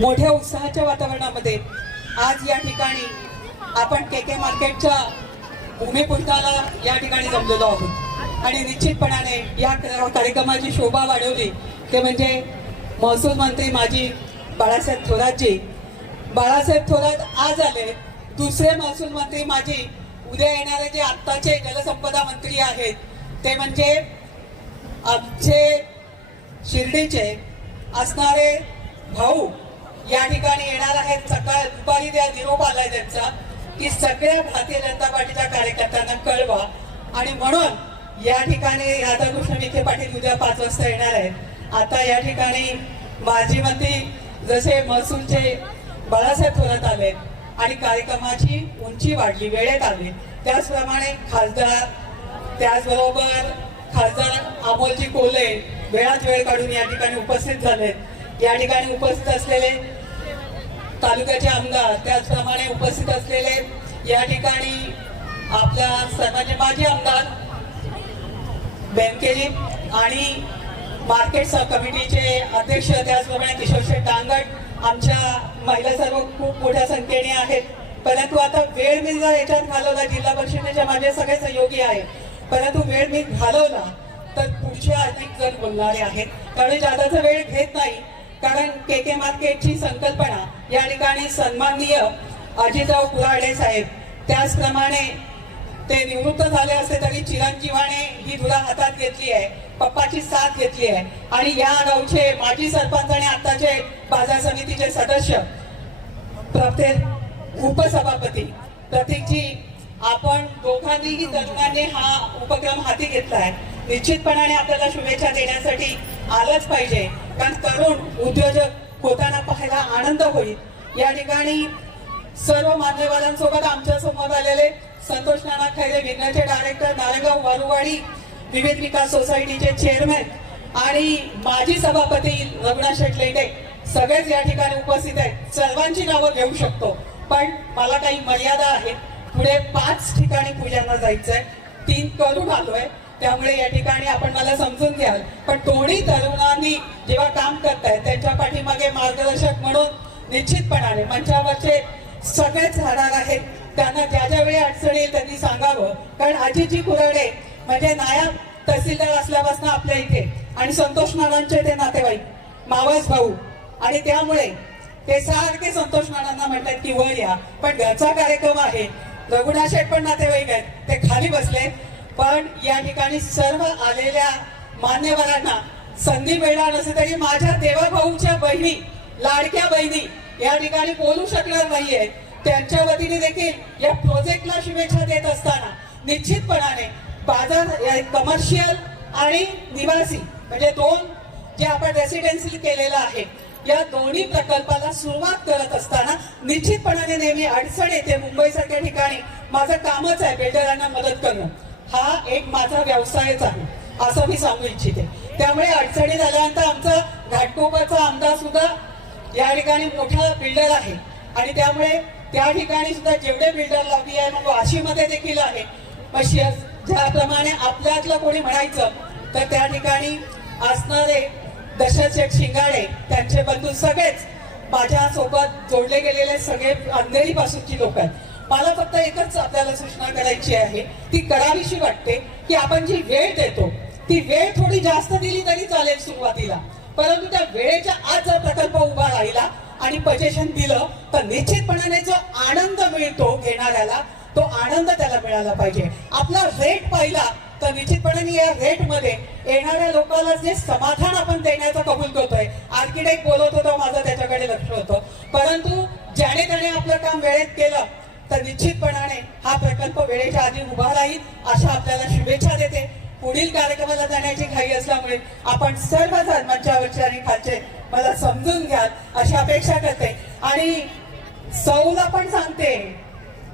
मोठ्या उत्साहाच्या वातावरणामध्ये आज या ठिकाणी आपण के के मार्केटच्या भूमिपुष्टाला या ठिकाणी जमलेलो आहोत. आणि निश्चितपणाने या कार्यक्रमाची शोभा वाढवली ते म्हणजे महसूल मंत्री माजी बाळासाहेब थोरातजी. बाळासाहेब थोरात आज आले. दुसरे महसूल मंत्री माजी उद्या येणारे जे आत्ताचे जलसंपदा मंत्री आहेत ते म्हणजे आमचे शिर्डीचे असणारे भाऊ या ठिकाणी येणार आहेत. सकाळ दुपारी त्या निरोप आलाय त्यांचा. की सगळ्या भारतीय जनता पार्टीच्या कार्यकर्त्यांना कळवा. आणि म्हणून या ठिकाणी राधाकृष्ण विखे पाटील उद्या पाच वाजता येणार आहेत. आता या ठिकाणी माजी मंत्री जसे महसूलचे बाळासाहेब थोरात आले आणि कार्यक्रमाची उंची वाढली वेळेत आली. त्याचप्रमाणे खासदार त्याचबरोबर खासदार अमोलजी कोले वेळात वेळ काढून या ठिकाणी उपस्थित झाले या ठिकाणी उपस्थित असलेले तालुक्याचे आमदार त्याचप्रमाणे उपस्थित असलेले या ठिकाणी आपल्या सर्वांचे माजी आमदार बँकेजी आणि मार्केट सब कमिटीचे अध्यक्ष त्याचप्रमाणे किशोरशेठ डांगट आमच्या महिला सर्व खूप मोठ्या संख्येने आहेत. परंतु आता वेळ मी जर याच्यात घालवला जिल्हा परिषदेचे माझे सगळे सहयोगी आहे. परंतु वेळ मी घालवला तर पुढचे अनेक जण बोलणारे आहेत. कारण जादाचा वेळ घेत नाही. कारण के के मार्केटची संकल्पना या ठिकाणी सन्माननीय अजितराव कुऱ्हाडे साहेब. त्याचप्रमाणे ते निवृत्त झाले असते तरी चिरंजीवाने ही धुरा हातात घेतली आहे पप्पाची साथ घेतली आहे. आणि या गावचे माजी सरपंच आणि आताचे बाजार समितीचे सदस्य प्रत्येक उपसभापती प्रतीकजी आपण दोघांनीही तरुणांनी हा उपक्रम हाती घेतला आहे निश्चितपणाने आपल्याला शुभेच्छा देण्यासाठी आलंच पाहिजे. कारण तरुण उद्योजक होताना पाहायला आनंद होईल. या ठिकाणी सर्व मान्यवरांसोबत आमच्यासमोर आलेले संतोष नाना खैरे विघ्नचे डायरेक्टर नारायणगाव वारुवाडी विविध विकास सोसायटीचे चेअरमॅन आणि माजी सभापती रघुनाथ शेटलेटे सगळेच या ठिकाणी उपस्थित आहेत. सर्वांची नावं घेऊ शकतो. पण मला काही मर्यादा आहेत. पुढे पाच ठिकाणी पूजांना जायचंय. तीन करून आलोय. त्यामुळे या ठिकाणी आपण मला समजून घ्याल. पण दोन्ही तरुणांनी जेव्हा काम करतायत त्यांच्या पाठीमागे मार्गदर्शक म्हणून निश्चितपणाने मंचावरचे सगळेच राहणार आहेत. त्यांना ज्या ज्या वेळी अडचण येईल त्यांनी सांगावं. कारण आजीजी कुराडे म्हणजे नायब तहसीलदार असल्यापासून आपल्या इथे आणि संतोष नानांचे ते नातेवाईक मावस भाऊ. आणि त्यामुळे ते सारखे संतोष नानांना म्हणतात की वर या. पण घरचा कार्यक्रम आहे. रघुनाथ शेठ पण नातेवाईक आहेत. ते खाली बसले. पण या ठिकाणी सर्व आलेल्या मान्यवरांना संधी मिळणार नसेल तरी माझ्या देवाभाऊच्या बहिणी लाडक्या बहिणी या ठिकाणी बोलू शकणार नाहीये. त्यांच्या वतीने देखील या प्रोजेक्टला शुभेच्छा देत असताना निश्चितपणाने बाजार कमर्शियल आणि निवासी म्हणजे दोन जे आपण रेसिडेन्सी केलेलं आहे या दोन्ही प्रकल्पाला सुरुवात करत असताना निश्चितपणाने नेहमी अडचण येते मुंबईसारख्या ठिकाणी. माझं कामच आहे बिल्डरांना मदत करणं. हा एक माझा व्यवसायच आहे असं मी सांगू इच्छिते. त्यामुळे अडचणी झाल्यानंतर आमचा घाटकोपरचा आमदार सुद्धा या ठिकाणी मोठा बिल्डर आहे. आणि त्यामुळे त्या ठिकाणी सुद्धा जेवढे बिल्डर लावली आहे मग वाशीमध्ये देखील आहे. मग ज्याप्रमाणे आपल्यातलं कोणी म्हणायचं तर त्या ठिकाणी असणारे दशरथ शिंगाडे त्यांचे बंधू सगळेच माझ्या सोबत जोडले गेलेले सगळे अंधेरी पासूनची लोक आहेत. मला फक्त एकच आपल्याला सूचना करायची आहे. ती करावीशी वाटते की आपण जी वेळ देतो ती वेळ थोडी जास्त दिली तरी चालेल सुरुवातीला. परंतु त्या वेळेच्या आज जर प्रकल्प उभा राहिला आणि पजेशन दिलं तर निश्चितपणाने जो आनंद मिळतो घेणाऱ्याला तो आनंद त्याला मिळाला पाहिजे. आपला रेट पाहिला तर निश्चितपणे या रेटमध्ये येणाऱ्या लोकांना जे समाधान आपण देण्याचं कबूल करतोय आर्किटेक्ट बोलत होता माझं त्याच्याकडे लक्ष होतं. परंतु ज्याने त्याने आपलं काम वेळेत केलं तर निश्चितपणाने हा प्रकल्प वेळेच्या आधी उभा राहील अशा आपल्याला शुभेच्छा देते. पुढील कार्यक्रमाला जाण्याची घाई असल्यामुळे आपण सर्वजण मंचावरचे आणि खालचे मला समजून घ्याल अशी अपेक्षा करते. आणि सौला पण सांगते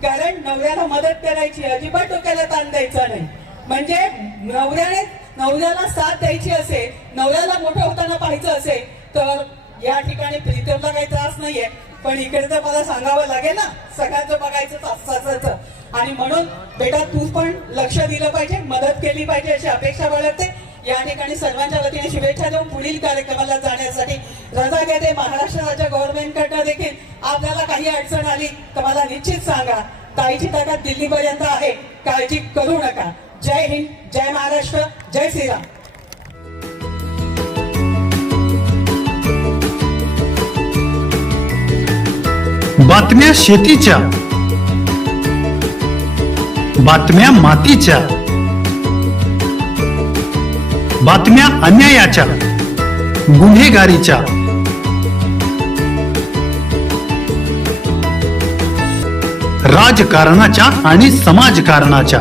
कारण नवऱ्याला मदत करायची अजिबात डोक्याला ताण द्यायचा नाही. म्हणजे नवऱ्याने नवऱ्याला साथ द्यायची असेल नवऱ्याला मोठं होताना पाहायचं असेल तर या ठिकाणी प्रीतमला काही त्रास नाहीये. पण इकडे तर मला सांगावं लागेल ना सगळ्यांचं बघायचं सासाचं आणि म्हणून बेटा तू पण लक्ष दिलं पाहिजे मदत केली पाहिजे अशी अपेक्षा बाळगते. या ठिकाणी सर्वांच्या वतीने शुभेच्छा देऊन पुढील कार्यक्रमाला जाण्यासाठी रजा घेते. महाराष्ट्र राज्य गव्हर्नमेंटकडनं देखील आपल्याला काही अडचण आली तर मला निश्चित सांगा ताईची ताकद दिल्लीपर्यंत आहे. काळजी करू नका. जय हिंद जय महाराष्ट्र जय श्रीराम. बातम्या शेतीच्या बातम्या मातीच्या बातम्या अन्यायाच्या गुन्हेगारीच्या. राजकारणाच्या आणि समाजकारणाच्या.